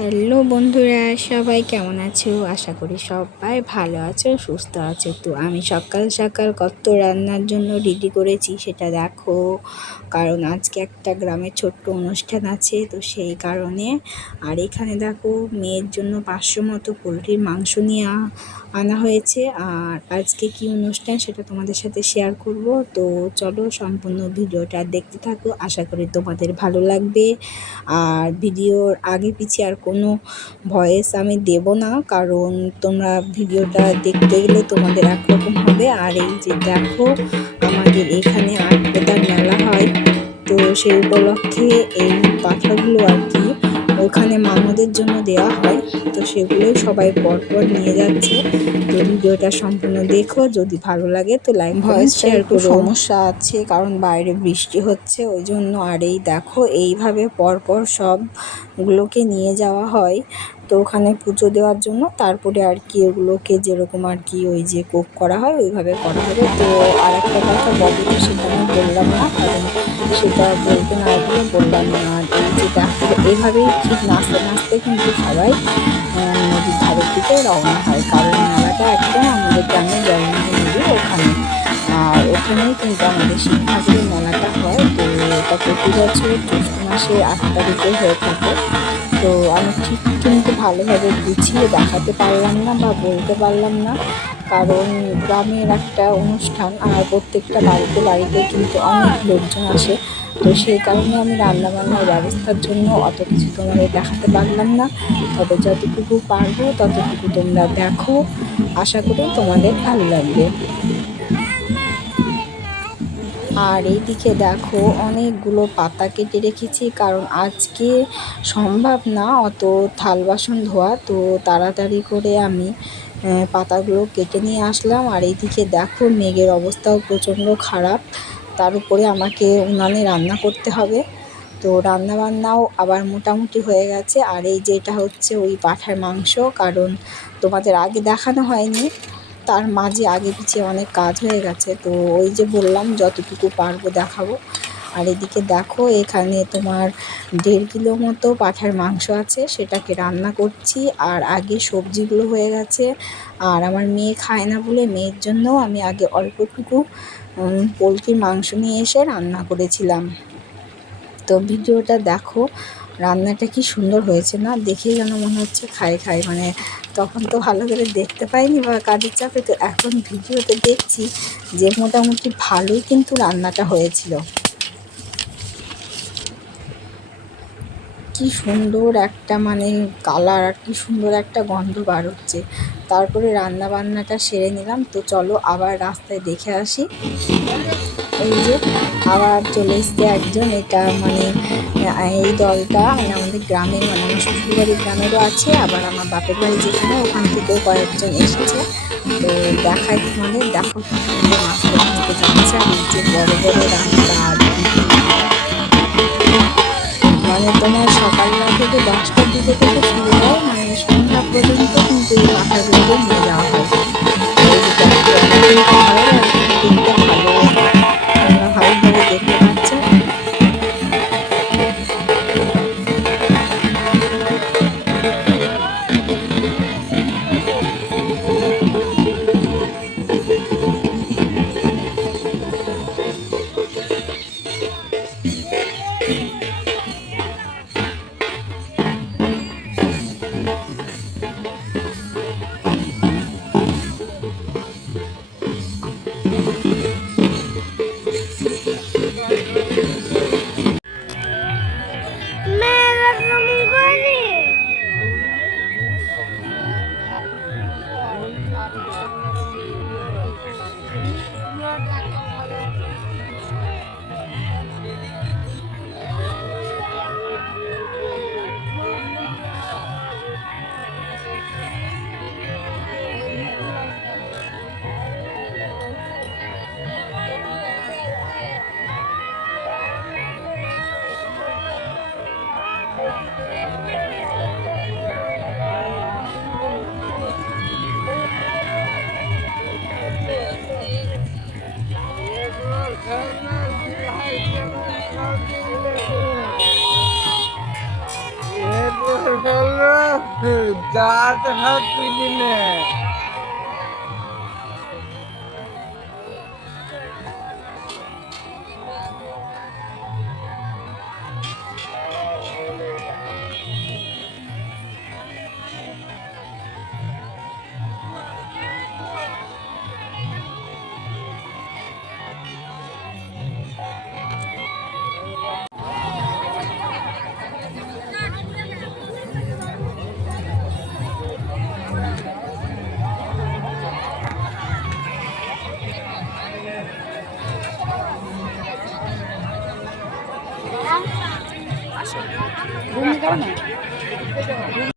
Hello বন্ধুরা, সবাই কেমন আছো? আশা করি সবাই ভালো আছো সুস্থ আছো। তো আমি সকাল সকাল কত রান্নার জন্য রেডি করেছি সেটা দেখো। কারণ আজকে একটা গ্রামে ছোট্ট অনুষ্ঠান আছে, তো সেই কারণে আর এখানে দেখো মেয়ের জন্য পাঁচশো মতো পোলট্রির মাংস নিয়ে আনা হয়েছে আর আজকে কি অনুষ্ঠান সেটা তোমাদের সাথে শেয়ার করব। তো চলো সম্পূর্ণ ভিডিওটা দেখতে থাকো। আশা করি তোমাদের ভালো লাগবে। আর ভিডিওর আগে পিছিয়ে আর কোনো ভয়েস আমি দেব না, কারণ তোমরা ভিডিওটা দেখতে গেলে তোমাদের একরকম হবে। আর এই যে দেখো, আমাদের এখানে আট মেলা হয়। তো সেই উপলক্ষে এই পাঠাগুলো আর কি ওখানে মামাদের জন্য দেওয়া হয় তো সেগুলোই সবাই পরপর নিয়ে যাচ্ছে। তো ভিডিওটা সম্পূর্ণ দেখো যদি ভালো লাগে তো লাইক ভয়েস শেয়ার করো। সমস্যা আছে কারণ বাইরে বৃষ্টি হচ্ছে ওই জন্য আর এই দেখো এইভাবে পরপর সবগুলোকে নিয়ে যাওয়া হয়। তো ওখানে পুজো দেওয়ার জন্য তারপরে আর কি ওগুলোকে যেরকম আর কি ওই যে কোক করা হয়, ওইভাবে করা হবে। তো আর একটা কথা বলো তো সেটা আমি বললাম না, কারণ সেটা বলতে না বলে বললাম না। যে দেখো, এইভাবেই ঠিক নাচতে নাচতে কিন্তু সবাই নদীর ধারের দিকে রওনা হয়। কারণ মেলাটা একদম আমাদের গ্রামে জগন্নাথ নদী ওখানে। আর ওখানেই কিন্তু আমাদের ঠাকুরের মেলাটা হয়। তো এটা প্রতি বছর জ্যৈষ্ঠ মাসে আট তারিখে হয়ে থাকে। তো আমি ঠিক কিন্তু ভালোভাবে গুছিয়ে দেখাতে পারলাম না বা বলতে পারলাম না। কারণ গ্রামের একটা অনুষ্ঠান আর প্রত্যেকটা বাড়িতে বাড়িতে কিন্তু অনেক লোকজন আসে। তো সেই কারণে আমি রান্নাবান্নার ব্যবস্থার জন্য অত কিছু তোমাদের দেখাতে পারলাম না। তবে যতটুকু পারব ততটুকু তোমরা দেখো। আশা করি তোমাদের ভালো লাগবে। আর এইদিকে দেখো অনেকগুলো পাতা কেটে রেখেছি, কারণ আজকে সম্ভব না অত থাল বাসন ধোয়া। তো তাড়াতাড়ি করে আমি পাতাগুলো কেটে নিয়ে আসলাম। আর এইদিকে দেখো মেঘের অবস্থাও প্রচণ্ড খারাপ। তার উপরে আমাকে উনানে রান্না করতে হবে। তো রান্না বান্নাও আবার মোটামুটি হয়ে গেছে। আর এই যেটা হচ্ছে ওই পাঠার মাংস, কারণ তোমাদের আগে দেখানো হয়নি। তার মাঝে আগে পিছিয়ে অনেক কাজ হয়ে গেছে, তো ওই যে বললাম যতটুকু পারব দেখাবো। আর এদিকে দেখো, এখানে তোমার দেড় কিলো মতো পাঠার মাংস আছে, সেটাকে রান্না করছি। আর আগে সবজিগুলো হয়ে গেছে, আর আমার মেয়ে খায় না বলে মেয়ের জন্যও আমি আগে অল্পটুকু পোলট্রির মাংস নিয়ে এসে রান্না করেছিলাম। তো ভিডিওটা দেখো, রান্নাটা কি সুন্দর হয়েছে না? দেখেই যেন মনে হচ্ছে খাই খাই মানে তখন তো ভালো করে দেখতে পাইনি বা কাজের চাপে, তো এখন ভিডিওতে দেখছি যে মোটামুটি ভালোই কিন্তু রান্নাটা হয়েছিল। কি সুন্দর একটা মানে কালার আর কি সুন্দর একটা গন্ধ বার হচ্ছে। তারপরে রান্না বান্নাটা সেরে নিলাম, তো চলো আবার রাস্তায় দেখে আসি। এই যে আবার চলে এসছে একজন, এটা মানে এই দলটা মানে আমাদের গ্রামের মানে আমার শ্বশুরবাড়ির গ্রামেরও আছে, আবার আমার বাপের বাড়ি যেখানে, ওখান থেকেও কয়েকজন এসেছে। তো দেখায় মানে দেখো মাছ ধরতে যাচ্ছে আর এই যে বড় বড় মানে তোমার সকালবেলা থেকে দশটার দিকে जात है में। 不能